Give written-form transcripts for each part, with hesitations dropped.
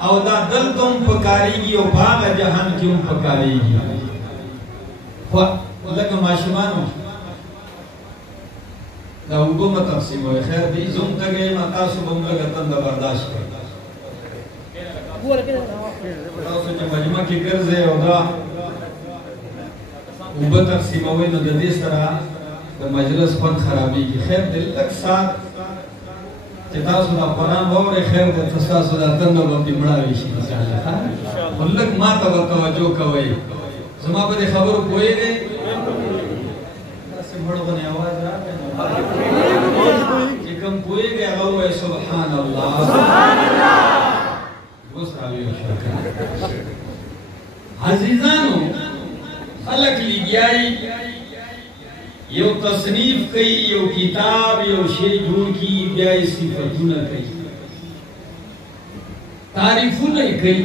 او دا دل تم پکاریگی او باغ جہان کیوں پکاریگی لکه ماشومانو دا اوبو ما تقسیم ہوئے خیر دی زم تگئی ما تاسو بم لگا تند برداشت کر تاسو چا مجمع کی کرزے او دا اوبو تقسیم ہوئے نو دا دی سرا دا مجلس خود خرابی کی خیر دل تک ساتھ چا تاسو دا قرآن باورے خیر دا تساسو دا تند بم دی مڑاویشی ملک ما تا توجہ کوئی زما با دی خبر کوئی گئے بڑھ بنے آواز رہا کہ کم پوئے گئے غوہ سبحان اللہ گوست راوی و شرکا عزیزانو خلق لی گیائی یو تصنیف کئی یو کتاب یو شیع جون کی بیائی صفتون کئی تعریفون کئی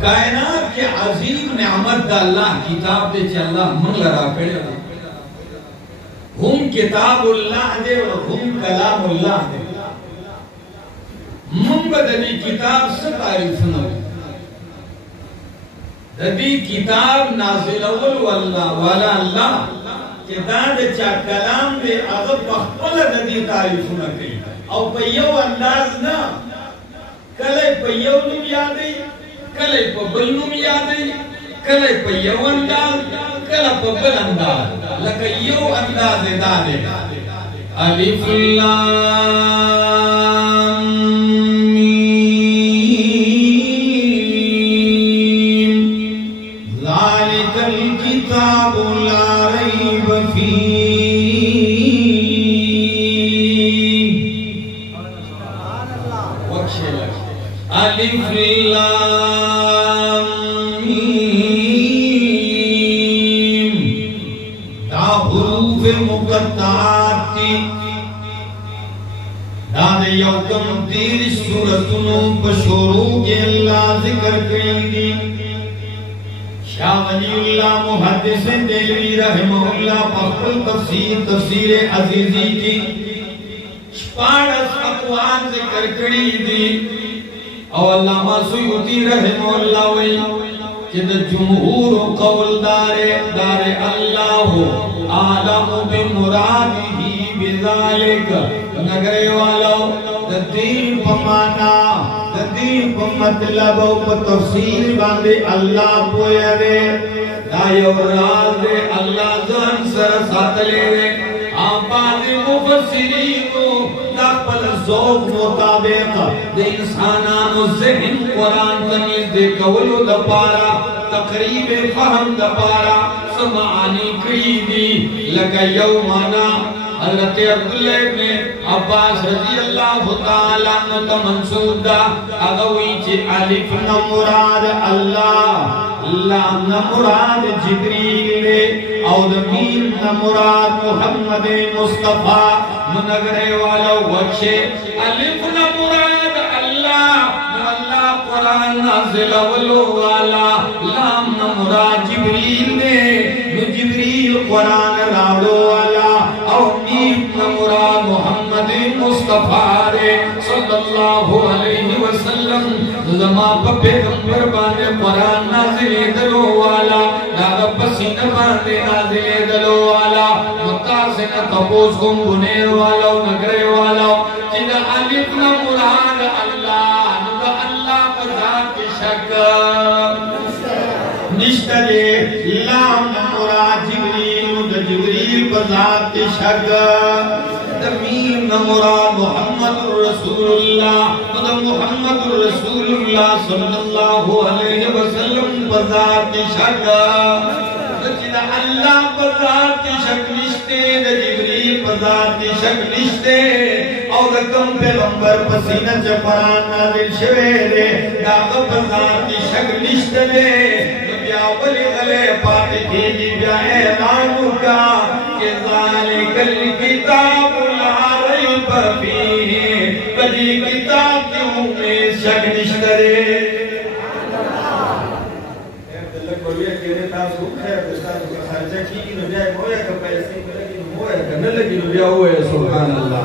کائنات کے عظیم نعمت دا اللہ کتاب دے چے اللہ من لرا پڑے ہم کتاب اللہ دے اور ہم کلام اللہ دے من بدلی کتاب سے تعریف نہ دی کتاب نازل اول واللہ والا اللہ کہ دا دے چا کلام دے اغب بخبل دی تعریف نہ کئی او پیو انداز نہ کلے پیو نم یادی کلے پا بلنم یادی کلے پا یو انداز کلے پا بل انداز لکہ یو انداز دادے الف لام میم ذالک الکتاب لا ریب فیہ وکشے لکھ الف لام مقطعاتی داد یوکم تیر سورتنوں بشوروں کے اللہ ذکر کریں شاہ ولی اللہ محدث دیلوی رحمہ اللہ پاکل تفسیر عزیزی کی شپاڑس اقوان ذکر کریں دی او علامہ سیوطی رحمہ اللہ وی کہ جمہور قول دار اللہ آدم بمرادی بذالک نگرے والو دین پا مانا دین پا مطلب و پا تفسیر باندے اللہ پویا دے دائیو راز دے اللہ ذہن سر ساتلے دے آباد مفسرینو دا پل ذوق مطابق دے انسانان و ذہن قرآن تمیز دے کولو دا پارا تقریب فہم دا پارا سمعانی کئی دی لکہ یومانا حضرت عبداللہ ابن عباس رضی اللہ تعالیٰ عنہ منصوب دا اگوی چی الف نمراد اللہ لام نمراد جبریل دے او میم نمراد محمد مصطفیٰ منگرے والا وچے الف نمراد اللہ اللہ قرآن نازل اولو والا لام نمراد جبریل دے جبریل قرآن راوڑو والا او میم نمراد محمد مصطفیٰ دے صلی اللہ علیہ وسلم زمان پا پیغمبر باندے قرآن نازل دلو والا داغا پسین باندے نازل دلو والا متاسن تپوس کم بنیر والا و نگرے والا چیدہ علیف نمراد اللہ نگا اللہ بذات شک نشتہ دے لام نمراد جبریل دا جبریل بذات شک میم نمراد محمد رسول اللہ محمد رسول اللہ صلی اللہ علیہ وسلم بذات شک جدا اللہ بذات شک نشتے دا جبریل بذات شک نشتے اور کم پیغمبر پسینہ چپران نازل شوے دے داغ بذات شک نشتے دے بیا ولی غلے پاتے تیجی بیا اعلانو کا کہ ذالک الکتاب لا ریب فیہ بلی کتاب کیوں میں شک نشترے اللہ کوئی کہنے تاسو خیر تاسو خرچہ کی نو بیائی مویا کا پیسے لگی نو مویا کا نہ لگی نو بیا ہوئے سبحان اللہ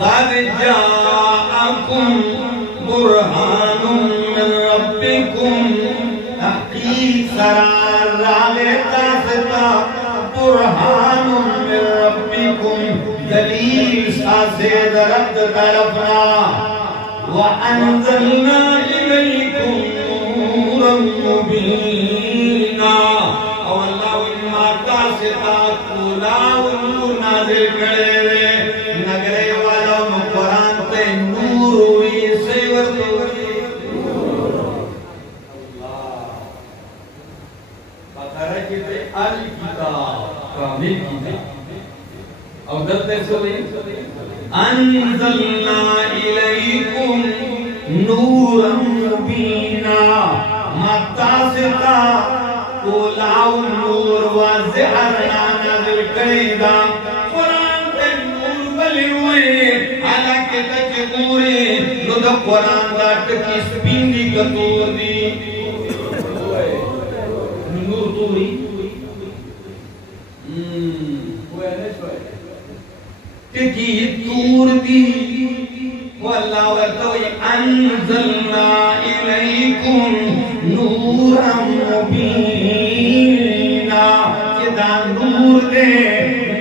قد جاءكم برهان من ربكم تحقيق سرار رالتا ستا برهان من ربكم دليل ساسد رد طرفنا وأنزلنا إليكم نورا مبينا او الله ما تاستا کولا نور نازل کرے نگرے والا قرآن تے نور ہوئی سیور بقرہ کی تے الکتاب کامل کتاب او دلتے سوئی انزلنا الیکم نورا مبینا متاستا کولاو نور واضحنا نازل کریدا قرآن تے نور بلی ہوئے حالانکہ تک پورے نو دا قرآن دا ٹکی سپیندی کتور دی نور تو ہوئی ٹکی تور دی واللہ ورطوئی انزلنا الیکم نورا مبینا کدا نور دے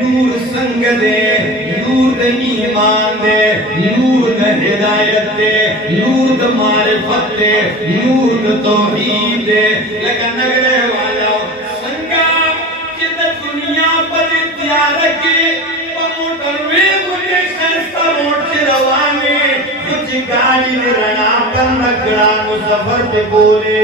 نور سنگ دے نور دے ایمان دے نور دے ہدایت دے نور دے معرفت دے نور دے توحید دے لیکن نگرے والا سنگا کدا دنیا پر اتیار کی پموٹر میں مجھے خیستہ روٹ سے روانے کچھ گاڑی رنا پر نگران سفر پہ بولے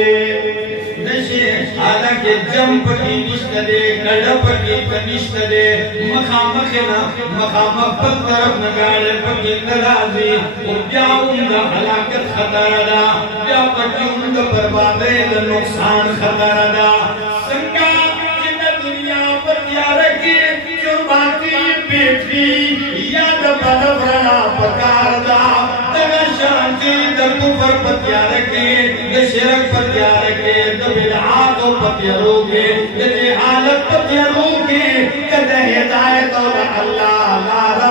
نشے حالانکہ جمپ کی نشت دے گڑپ کی کنشت دے مخامخنا مخامخ پر طرف نگاڑے پکی نرازی و بیاؤں دا حلاکت خطر دا بیا پکیوں دا بربادے دا نقصان خطر دا سنگا جنہ دنیا پر یارکی جو باقی بیٹھی یاد بلورنا پکار دا دگا شانتی دا کفر پتیار کے دا شرک پتیار کے دا بدعات و پتیاروں کے دا حالت پتیاروں کے دا ہدایت اور اللہ لا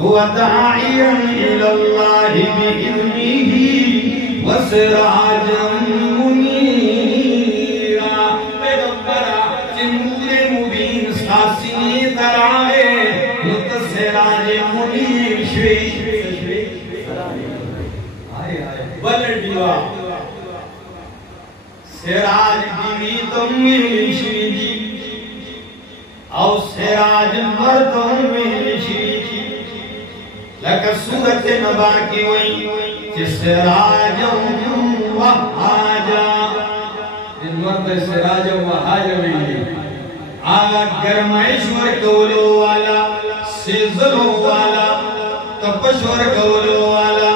وداعيا إلى الله بإذنه وسراجا منيرا پیغمبرا نور مبین ساسینی درائے متسراج منیر شوی بلڈیوا سراج بیوی تمہیں شوی او سراج مردوں میں شوی لك سورة نبا کی وئی سراجا وحاجا ان مرد سراجا وحاجا وئی آغا گرمائشور کولو والا سیزلو والا تپشور کولو والا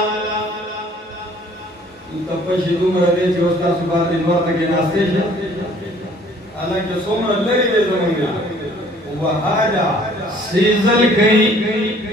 تپشی دومر دے چی وستا سبات ان مرد کے ناستے شا حالانکہ سومر لری دے زمانگا وحاجا سیزل کئی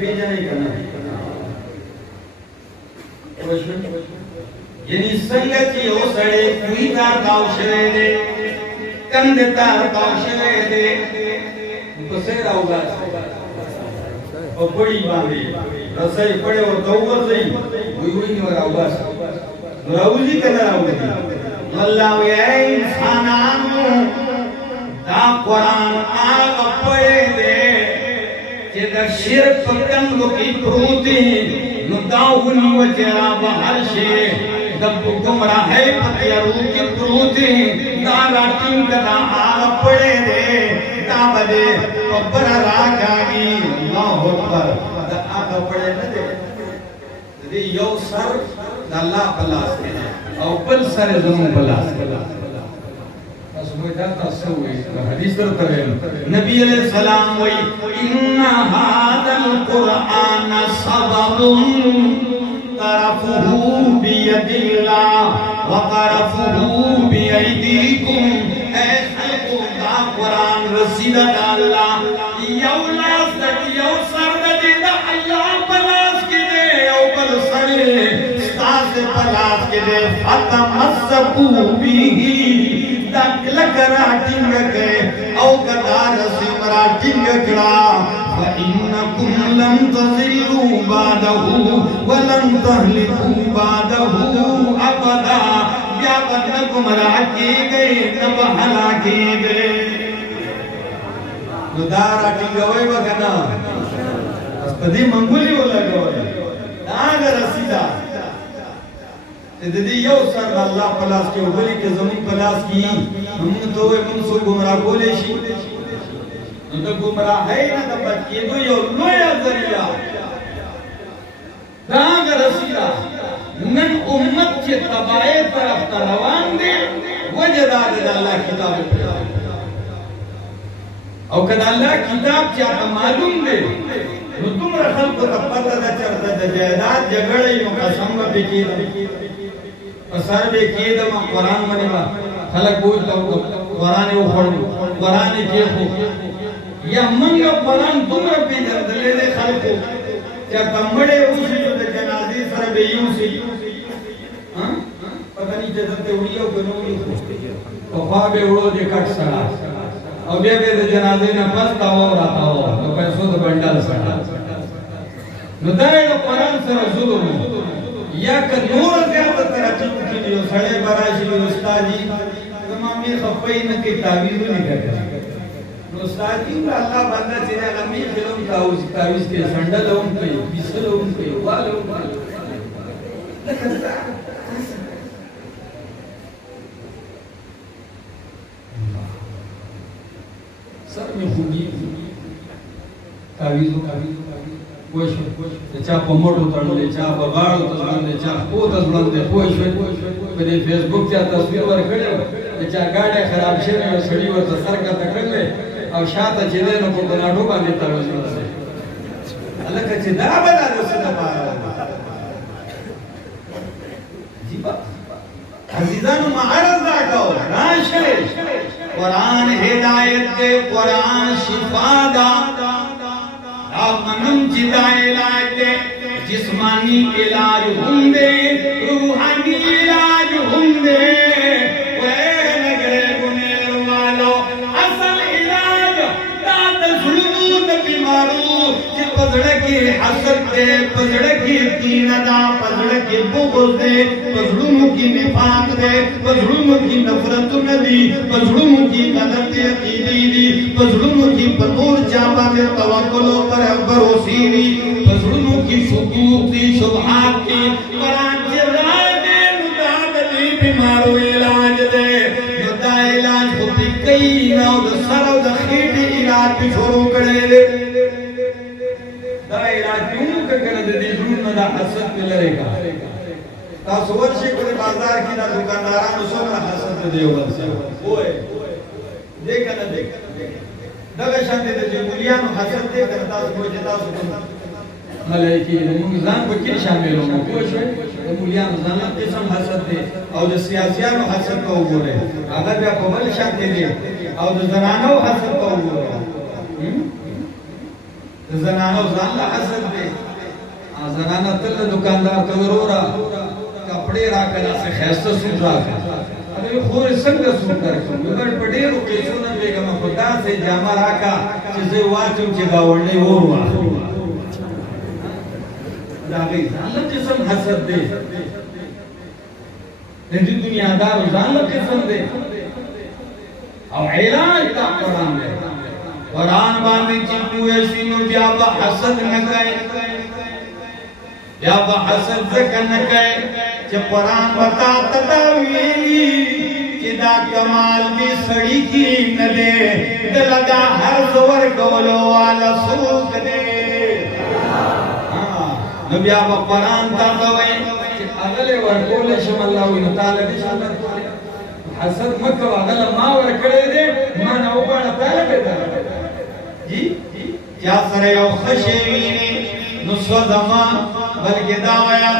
پیجنے کرنا یعنی سنگتی ہو سڑے کوئی تار تاو شرے دے کند تار تاو شرے دے تو سیر آوگا اور بڑی باندھی رسائی پڑے اور دوور زی وہی نہیں آوگا راوزی کدر آوگا اللہ وی اے انسانانو دا قرآن آگا پڑے دے کہ دا شرک کندو کی پروتی نو داؤنی و جراب ہر شے دب گمراہ ہے پتیارو کی پروتی دارا ٹیم کدا آگا پڑے دے دا بدے پبر راکا گی اللہ اکبر دا آگا پڑے ندے دے یو سر دا اللہ پلاس کے او پل سر زمون پلاس حدیث کرتا ہے نبی علیہ السلام وی اِنَّا هَذَا الْقُرْآنَ سَبَبٌ طَرَفُهُ بِيَدِ اللَّهِ وَطَرَفُهُ بِيَيْدِيكُمْ اے خلقو دا قرآن رسیدت اللہ یو لاس دک یو سر دے دا اللہ پلاس کی دے یو پل سرے ستاس پلاس کی دے فَتَمَسَّقُوا بِهِ دک لکرا ٹنگ گئے او قدار سمرا ٹنگ کرا فَإِنَّكُمْ لَمْ تَزِلُوا بَعْدَهُ وَلَمْ تَحْلِقُوا بَعْدَهُ أَبَدًا بیا بدنکم راکی گئے نب حلاکی گئے دارا ٹنگ ہوئے وگنا اس پدی منگولی ہو لگوئے آگا رسیدہ دی یو سر اللہ پلاس کے اولی کے زمین پلاس کی ہم توے منسو گمراہ بولے شی نو دا گمراہ ہے نا دا بچی دو یو نویا ذریعہ دا آگا رسیدہ نن امت کے تبائے طرف تروان دے وجہ دا اللہ کتاب پر او کدا اللہ کتاب چاہتا معلوم دے نو تم رخل کو تپتا دا چرتا دا جائداد جگڑی مقاسم و بکی دا سر بے کیدم قرآن منی با خلق بوئی تو قرآن او خورنو قرآن کی خو یا منگا قرآن تم ربی دردلے دے خلقو کیا کمبڑے اوشی جو دے جنازی سر بے یوں سی پتہ نہیں جدتے ہوئی او کنوی خو تو خواب اڑو دے کٹ سڑا او بے بے دے جنازی نے پستا ہو راتا ہو تو پیسو دے بندل سڑا نو دائے دے قرآن سر ظلم یا کہ نور زیادہ ترچن کی لیو سڑے براشی لیو استاجی تمامی خفائی نکی تعویزو نہیں کرتے نو استاجی اللہ بندہ چیزے امی خلوم تعویز کے سنڈل ہوں کئی بیسل ہوں کئی وال ہوں کئی سر میں خوبی تعویزو کوئی چا پا موڑو ترلے چا پا بارو ترلے چا پو تزلندے کوئی میرے فیس بک چا تصویر ور کھڑے چا گاڑے خراب شروع و سڑی و تسر کا تکر لے او شاعتا چیدے نو کو بناڑو باندے تروزی سے اللہ کا چیدہ بنا دو سنا پارا جیبا عزیزانو معرض داکاو راشلے قرآن ہدایت دے قرآن شفا دا منم جدا علاج دے جسمانی علاج ہوں دے روحانی علاج ہوں دے وے نگرے گنیر والو اصل علاج داد ظلمون بیمارو جی پزڑکی حسد دے پزڑکی کیندا پزڑکی بغض دے پزڑوں کی نفاق دے پزڑوں کی نفرت ندی پزڑوں کی غلط عقیدی دی پزڑوں کی پنور چاپا دے توکلوں پر بھروسی دی پزڑوں کی شکوک دی شبہات کی قرآن جرائے دے مدادلی بیمارو علاج دے دا علاج ہوتی کئی ناو دا سر و دا خیٹ علاج بھی چھوڑو کڑے دے دا علاج کیوں کرنے دے ظلم دا حسد ملے گا تاسوور شکر بازار کی نا دکانداران سمرا حسد دے ہوگا ہوئے دیکھا نا دیکھا دغه شان دې د مولیانو حسد دې کرتا سو چې تاسو کوم ملائکی موږ ځان په کې شامل وو خو شوي د مولیانو ځان له قسم حسد دې او د سیاسيانو حسد کو وګوره هغه بیا په بل شان دې او د زنانو حسد کو وګوره زنانو ځان له حسد دی زنانه تل دکاندار ته ورورا کپڑے راکړه څه خسته سوټ راکړه اره خور څنګه سوټ درکړم مګر په ډېرو کیسو نه بیګم خدا سے جامه راکا چې زه واچم چې گاونډي اور واخلو دا غي ځان له قسم حسد دی د دې دنیا دار ځان له قسم دی او علاج تا قرآن دی قرآن باندې چې پوهې شي نو بیا به حسد نه کوي بیا به حسد ځکه نه کوي چې قرآن وتا تداویلی چې دا کمال دې سړی کې نه دی دله دا هر زور کولو والا څوک دی نو بیا به قرآن ته وایي چې هغه ورکولی شم الله وایي نو تعالی دې شم حسد مکه هغه ما ورکړی دی ما نه وغواړه تعالی به جی چا سره یو خشی ویني نو سوزما بلکې دا وایا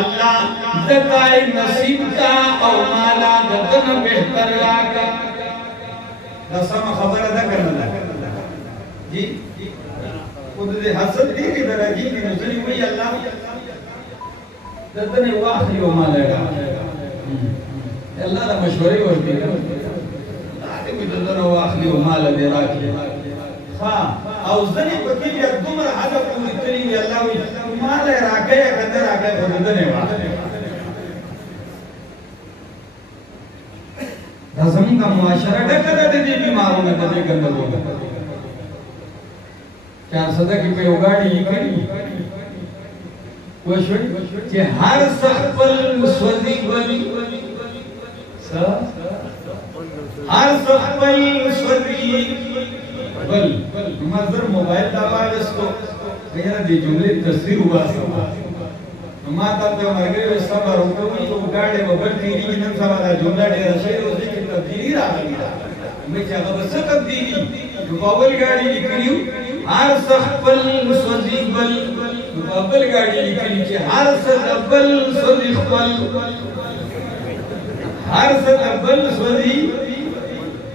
الله دای نصیب کا او مالا دغه بهتر راکا دا سم خبره ده کنه جی خود دې حسد ډیری درجه کې نو ځنی وی الله دغه واخلي او مالا الله دا مشورې ورته دا دې دغه واخلي او مالا دې راکړي او ځنې پکې بیا دومره هدف پورې کړي وي الله وایي مال یې راکړی که نه راکړی خو د ده نه واخلې دا زموږ معاشره ډکه ده د دې بیمارونه د دې ګندګونو چار صده کې په یو ګاډي لیکلي پوه شوې چې هر څه خپل سوځي ولي هر څه خپل سوځي بل مزر موبایل دا واغستو غیر دې جملې تصویر واسه ما ته مرګري صبر وکړي او ګاډي وبل تیری نن سبا دا جمله ډېر شي روزي کې تبدیلی راغلی مې چې هغه څه تبدیلی موبایل ګاډي لیکلیو هر څه خپل سوځي بل موبایل ګاډي لیکلی چې هر څه خپل سوځي خپل هر څه خپل سوځي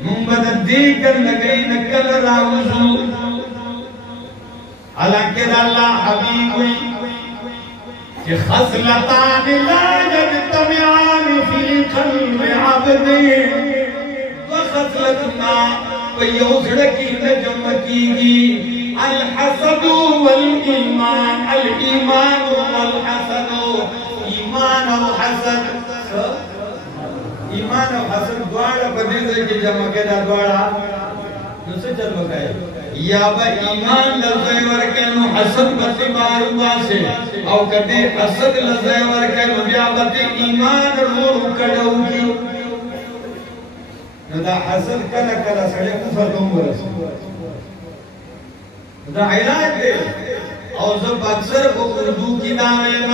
منبد دیگر لگئی نکل راوزو حالانکہ اللہ حبیب ہوئی کہ خصلتان لا يجتمعان فی قلب عبد وخصلتنا ویوزڑکی نجم کی گی الحسد والایمان الایمان والحسد ایمان و حسد ایمان او حسد دواړه په دې ځای کې جمع کېدا دواړه نو څه چل وکای یا به ایمان لږه ورکه نو حسد به بار واسه او کدی حسد لږه ورکه نو بیا به ایمان ورو کډو کی نو دا حسد کله کله سړی کفر کوم ورسو دا علاج دی او زه اکثر په اردو کې دا وایم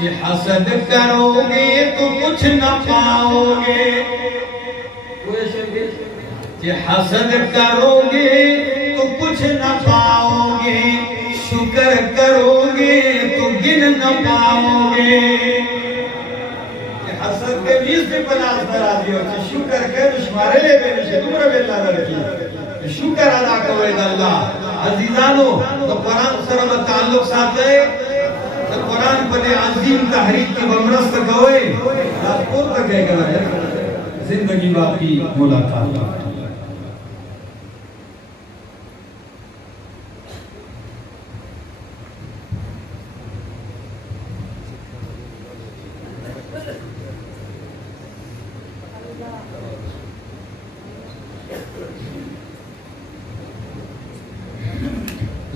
کہ حسد کرو گے تو کچھ نہ پاؤ گے کہ حسد کرو گے تو کچھ نہ پاؤ گے شکر کرو گے تو گن نہ پاؤ گے کہ حسد کے بیس بھی پناس برا دیو کہ شکر کر شمارے لے بے نشے تمہرا بے اللہ رکھی شکر ادا کرو اے اللہ عزیزانو تو قرآن سره تعلق ساتھ ہے قرآن پر عظیم تحریک کی بمرست کوئے رات پور تک ہے کہ زندگی باقی ملاقات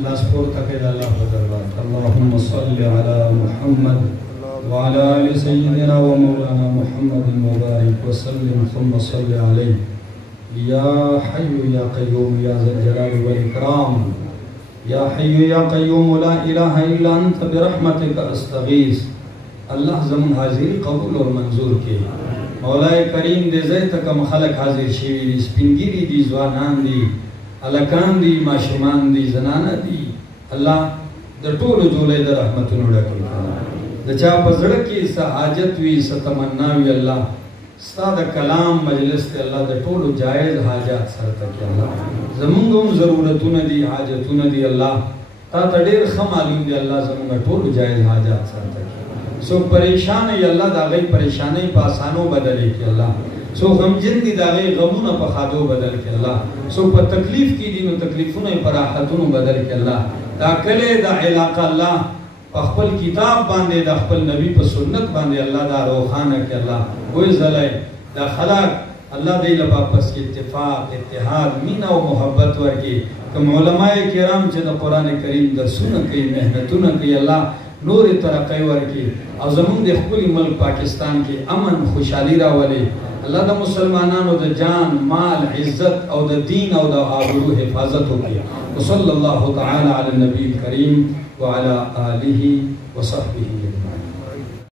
لاسپور تک اللہ حضرات اللہم صلی علی محمد وعلى آل سيدنا ومولانا محمد مبارك وسلم ثم صلی علیہ یا حی یا قیوم یا ذا الجلال والإکرام یا حی یا قیوم لا الہ الا انت برحمتک استغیث اللہ زمن حاضری قبول اور منظور کے مولا کریم دے زی تکم خلق حاضر شیوی دی سپنگیری دی زوانان دی الکان دی معشومان دی زنانا دی اللہ در طول جولے در رحمتنو ڈکل کرنا دا چاہ پزڑکی سا حاجت وی سا تمناوی اللہ ستا د کلام مجلس ته الله د ټولو جایز حاجات سره تکي الله زمونږ هم ضرورتونه دي حاجتونه دي الله تا ته ډېر ښه معلوم دي الله زمونږ ټولو جایز حاجات سره تکي څوک پریشان ای الله د هغې پریشانۍ په اسانو بدلې کړي الله څوک غمجن دي د هغې غمونه په ښادو بدل کړي الله څوک په تکلیف کې دي نو تکلیفونه یې په راحتونو بدل کړي الله دا کلی دا علاقه الله په خپل کتاب باندې د خپل نبی په سنت باندې الله دا روښانه کړي الله وې ځلای دا خلق الله دې لپاره پس اتفاق اتحاد مینا او محبت ورکړي کوم علماء کرام چې د قران کریم درسونه کوي مهنتونه کوي الله نور ترقی ورکړي او زموږ د خپل ملک پاکستان کې امن خوشحالي راولي الله د مسلمانانو د جان مال عزت او د دین او د آبرو حفاظت وکړي وصلی الله تعالی علی النبی الکریم وعلى آله وصحبه اجمعین